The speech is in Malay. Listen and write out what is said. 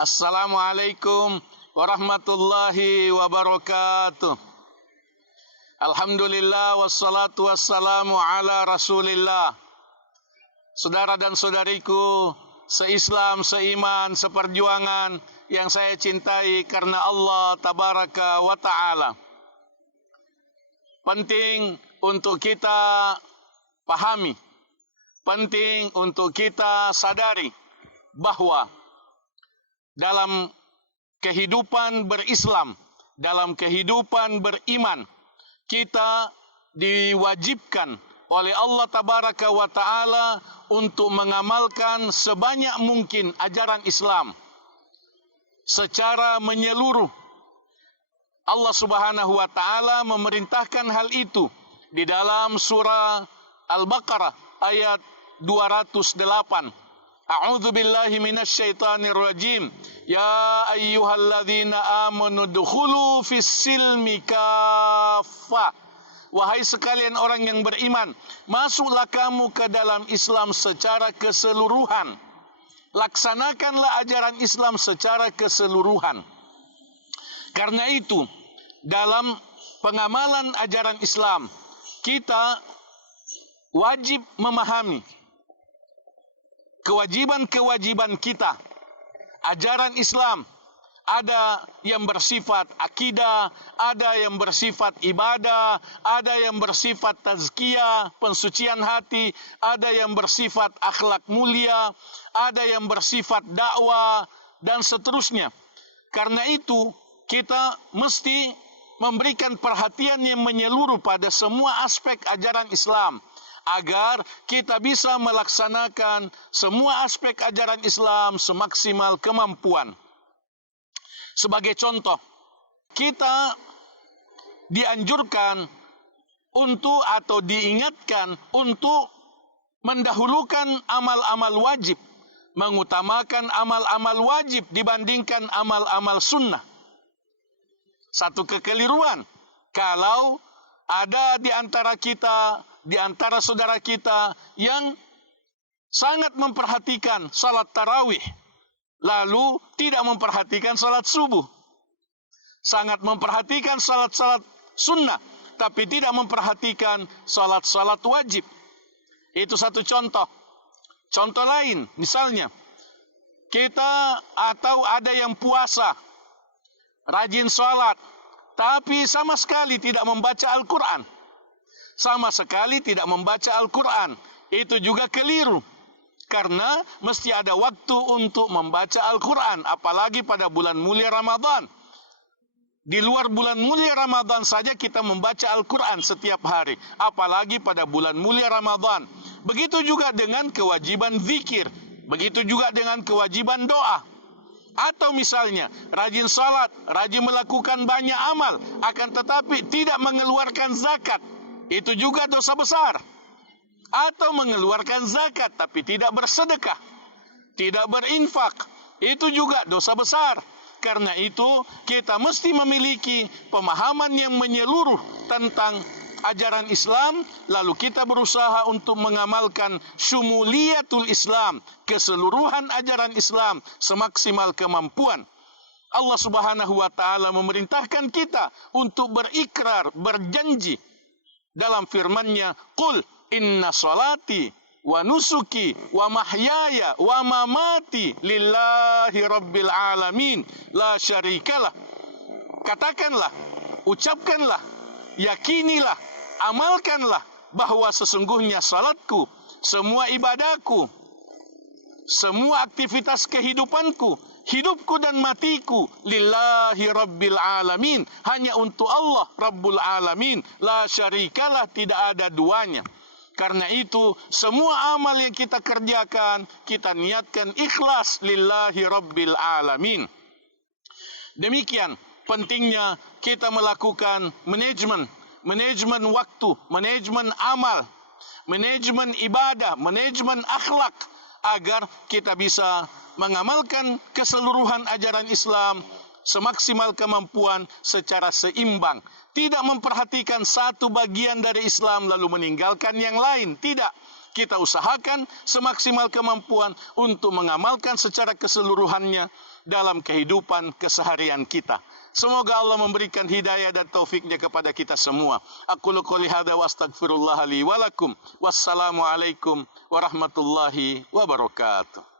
Assalamualaikum warahmatullahi wabarakatuh. Alhamdulillah wassalatu wassalamu ala Rasulillah. Saudara dan saudariku, seislam, seiman, seperjuangan yang saya cintai karena Allah tabaraka wa ta'ala. Penting untuk kita pahami, penting untuk kita sadari bahwa dalam kehidupan berislam, dalam kehidupan beriman, kita diwajibkan oleh Allah tabaraka wa ta'ala untuk mengamalkan sebanyak mungkin ajaran Islam secara menyeluruh. Allah subhanahu wa ta'ala memerintahkan hal itu di dalam surah Al-Baqarah ayat 208. A'udzu billahi minasyaitonir rajim. Ya ayyuhalladzina amanu dukhulu fis silmi kaffah. Wahai sekalian orang yang beriman, masuklah kamu ke dalam Islam secara keseluruhan. Laksanakanlah ajaran Islam secara keseluruhan. Karena itu, dalam pengamalan ajaran Islam, kita wajib memahami kewajiban-kewajiban kita. Ajaran Islam ada yang bersifat akidah, ada yang bersifat ibadah, ada yang bersifat tazkiyah, pensucian hati, ada yang bersifat akhlak mulia, ada yang bersifat dakwah, dan seterusnya. Karena itu, kita mesti memberikan perhatian yang menyeluruh pada semua aspek ajaran Islam, agar kita bisa melaksanakan semua aspek ajaran Islam semaksimal kemampuan. Sebagai contoh, kita dianjurkan untuk atau diingatkan untuk mendahulukan amal-amal wajib, mengutamakan amal-amal wajib dibandingkan amal-amal sunnah. Satu kekeliruan kalau ada di antara kita, di antara saudara kita yang sangat memperhatikan salat tarawih, lalu tidak memperhatikan salat subuh. Sangat memperhatikan salat-salat sunnah, tapi tidak memperhatikan salat-salat wajib. Itu satu contoh. Contoh lain, misalnya, kita atau ada yang puasa, rajin salat, tapi sama sekali tidak membaca Al-Quran. Sama sekali tidak membaca Al-Quran. Itu juga keliru. Karena mesti ada waktu untuk membaca Al-Quran. Apalagi pada bulan mulia Ramadan. Di luar bulan mulia Ramadan saja kita membaca Al-Quran setiap hari. Apalagi pada bulan mulia Ramadan. Begitu juga dengan kewajiban zikir. Begitu juga dengan kewajiban doa. Atau misalnya, rajin salat, rajin melakukan banyak amal, akan tetapi tidak mengeluarkan zakat. Itu juga dosa besar. Atau mengeluarkan zakat tapi tidak bersedekah, tidak berinfak, itu juga dosa besar. Karena itu kita mesti memiliki pemahaman yang menyeluruh tentang ajaran Islam, lalu kita berusaha untuk mengamalkan syumuliyatul Islam, keseluruhan ajaran Islam semaksimal kemampuan. Allah subhanahu wa ta'ala memerintahkan kita untuk berikrar, berjanji dalam firman-Nya, "Qul inna salati wa nusuki wa mahyaya wa mamati lillahi rabbil alamin la syarikalah." Katakanlah, ucapkanlah, yakinilah, amalkanlah bahwa sesungguhnya salatku, semua ibadahku, semua aktivitas kehidupanku, hidupku dan matiku, lillahi rabbil alamin, hanya untuk Allah Rabbul Alamin, la syarikalah, tidak ada duanya. Karena itu semua amal yang kita kerjakan, kita niatkan ikhlas lillahi rabbil alamin. Demikian pentingnya kita melakukan manajemen waktu, manajemen amal, manajemen ibadah, manajemen akhlak, agar kita bisa mengamalkan keseluruhan ajaran Islam semaksimal kemampuan secara seimbang. Tidak memperhatikan satu bagian dari Islam lalu meninggalkan yang lain. Tidak. kita usahakan semaksimal kemampuan untuk mengamalkan secara keseluruhannya dalam kehidupan keseharian kita. Semoga Allah memberikan hidayah dan taufiknya kepada kita semua. Aqulu qouli hadza wa astaghfirullah li wa lakum. Wassalamualaikum warahmatullahi wabarakatuh.